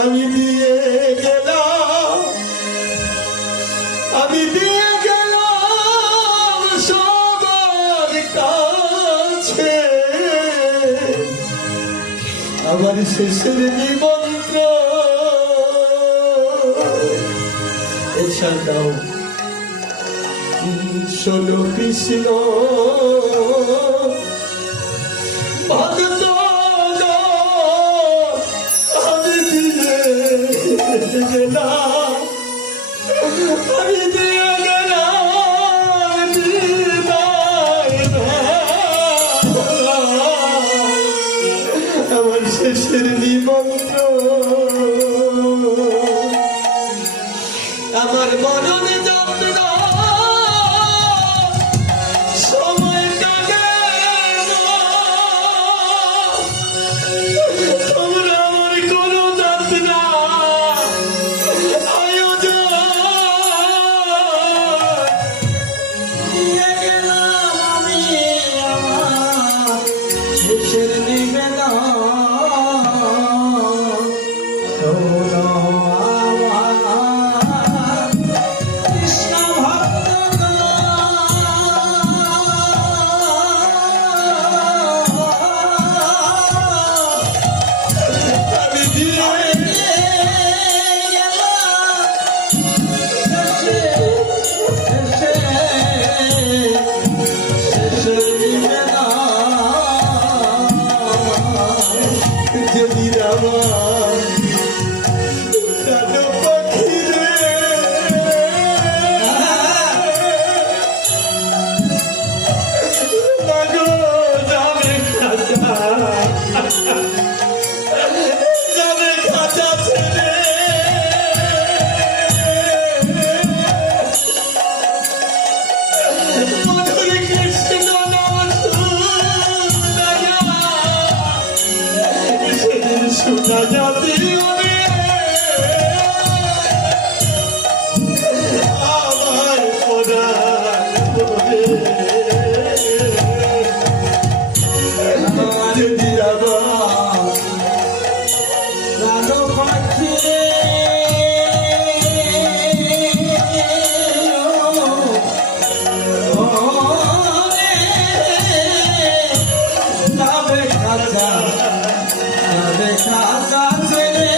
আমি দিয়ে গেলাম, আমি দিয়ে গেলাম সবার কাছে আমার শেষের নিমন্ত্রণ। এছাড়াও শোনো কৃষ্ণ ভক্ত আমি দিয়ে গেলাম, আমি দিয়ে গেলাম আমার শেষের নিমন্ত্রণ। আমার মননে যন্ত্রণা সময় কাটে না, তোমরা আমার কোনো যন্ত্রণা আয়োজন দিয়ে গেলাম আমি আমার শেষের নিবেদন। শোনো আমার কৃষ্ণ ভক্তগণ, আমি দিয়ে যেদিন আমার প্রাণ পাখি রে মাগো যাবে খাঁচা, যাবে খাঁচা ছেড়ে মধুর কৃষ্ণ নাম শুনাইয়া সেদিন শোনা যাবে আমার পরাণ বলে। যেদিন আমার প্রাণ পাখি যাবে খাঁচা, যাবে খাঁচা ছেড়ে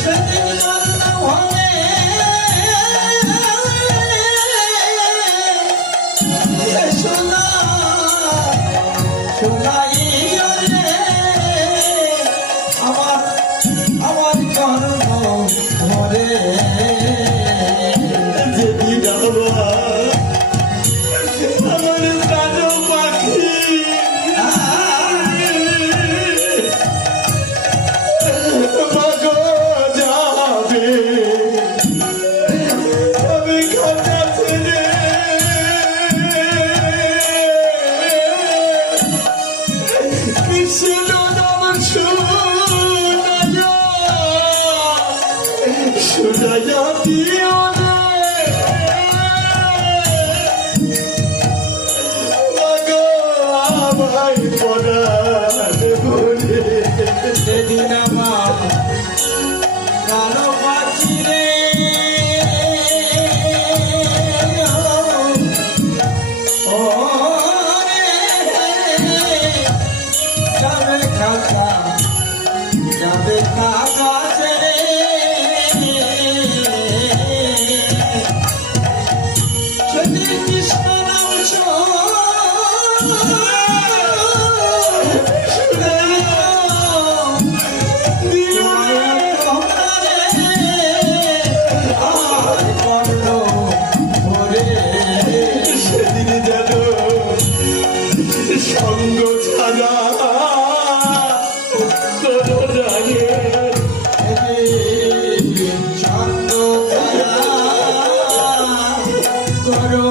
সেদিন মরণ হবে সোনা সোনাইয়া রে আমার আমার কর্ম ধরে। যেদিন আমার প্রাণ পাখি মাগো যাবে আমি খাঁচা ছেড়ে কৃষ্ণ নাম শুনাইয়া শুনাইয়া দিও রে মাগো আমায় পরাণ বলে। সেদিন আমার প্রাণ পাখি রে ও রে যাবে খাঁচা, যাবে খাঁচা ছেড়ে সেদিন কৃষ্ণ নাম সেদিন যেন সঙ্গ ছাড়া কোনো রাগে করো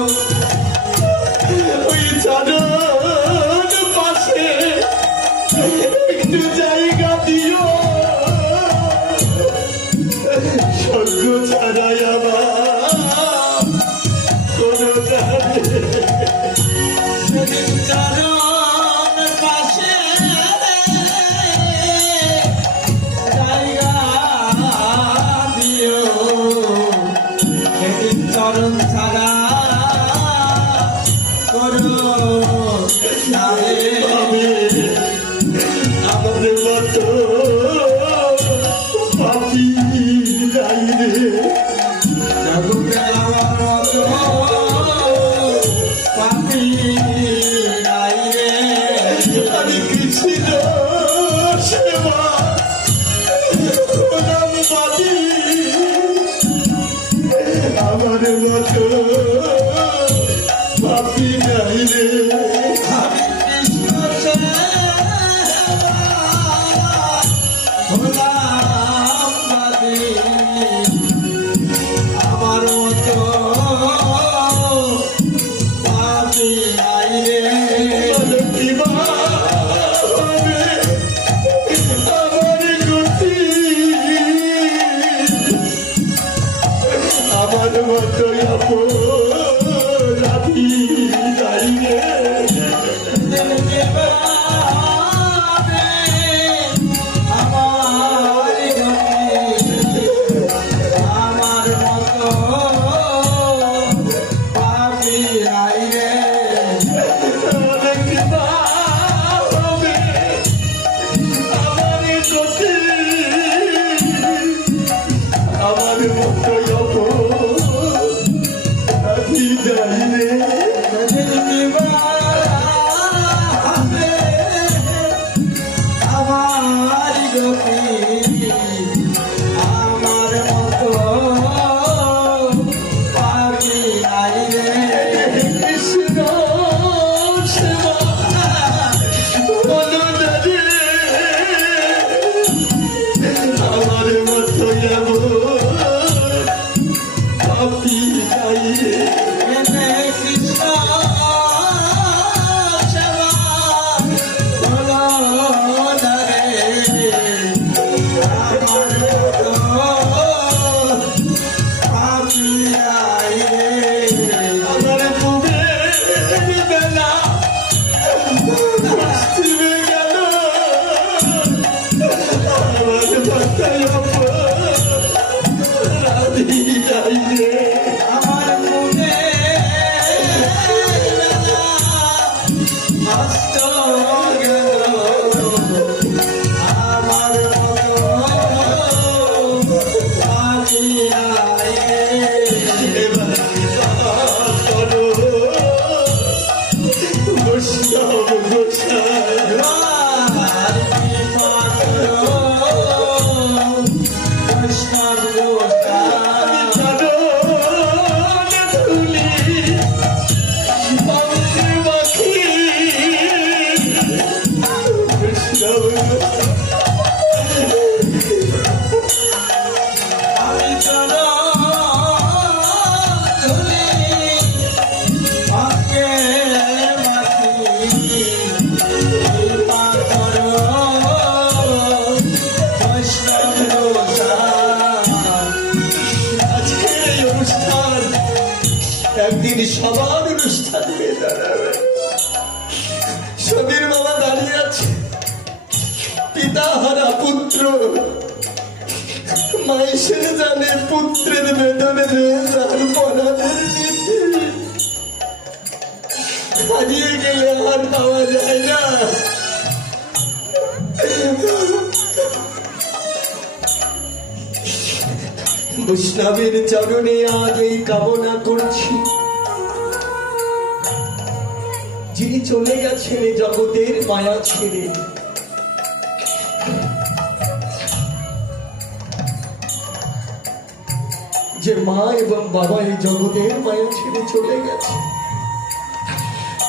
যাবে আমি আমাদের মতো পাপি নাই রে জগতে আমার মতো পাপি নাই রে আমি কৃষ্ণ সেবা নাম বাদি আমার মতো পাপি নাই রে কৃষ্ণ হলাম বাদী আমার মতো পাপি নাই রে কিবা হবে আমার গতি আমার মতো অপরাধী নাই রে আমার মতো পাপি নাই রে আমার কিবা হবে আমার গতি আমার মতো অপরাধী নাই রে আমার গতি আমার মতো পাপি নাই রে কৃষ্ণ সেবা অনুদানে আমার মতো পাপি নাই রে কৃষ্ণ সেবা হলো না রে আমার মতো পাপি নাই রে আমার বুকের বেলা পশ্চিমে গেল আমার মাথায় রাধি যাই রে আমার মনে মস্ত গেল আমার মতো পাপি নাই রে এবার করো বৈষ্ণব গোসাই আর কি পাত্র বৈষ্ণব গোসাই জানো না তুলি পাখি পাখি বৈষ্ণব আমি চলো ধুলি পাকে মাটি পাথর বৈষ্ণব গোসাই আজকের এই অনুষ্ঠান একদিন সবার অনুষ্ঠান হয়ে দাঁড়াবে সমীর বাবা দাঁড়িয়ে আছে পিতা হারা পুত্র মাইসের জানে পুত্রের বেদনে তার পরাদের নীতি হারিয়ে গেলে আর পাওয়া যায় না বৈষ্ণবের চরণে আজ এই কামনা করছি যিনি চলে গেছেন এই জগতের মায়া ছেড়ে যে মা এবং বাবা এই জগতের মায়া ছেড়ে চলে গেছে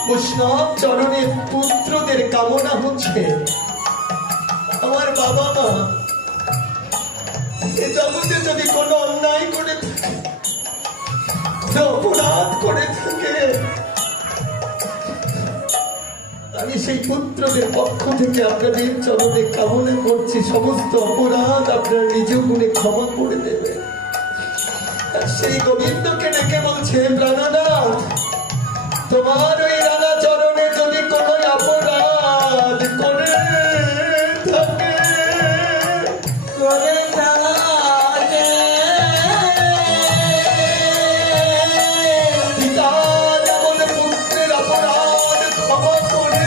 বৈষ্ণব চরণে পুত্রদের কামনা হচ্ছে আমার বাবা মা এ জগতে যদি কোনো অন্যায় করে থাকে কোনো অপরাধ করে থাকে আমি সেই পুত্রদের পক্ষ থেকে আপনাদের চরণে কামনা করছি সমস্ত অপরাধ আপনার নিজ গুণে ক্ষমা করে দেবে আর সেই গোবিন্দকে ডেকে বলছে প্রাণনাথ তোমার ওই রানা চরণে যদি কোনো অপরাধ করে থাকে করে থাকে পিতা যেমন পুত্রের অপরাধ ক্ষমা করে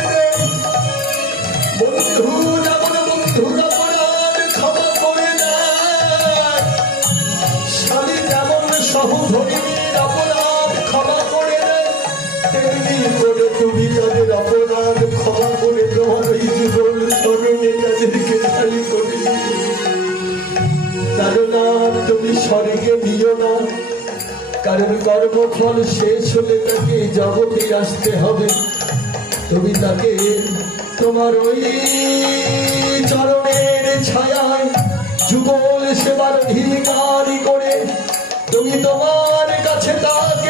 যেও না, কারণ কর্মফল শেষ হলে তাকে জগতে আসতে হবে। তুমি তাকে তোমার ওই চরণের ছায়ায় যুগল সেবার অধিকারী করে তুমি তোমার কাছে তাকে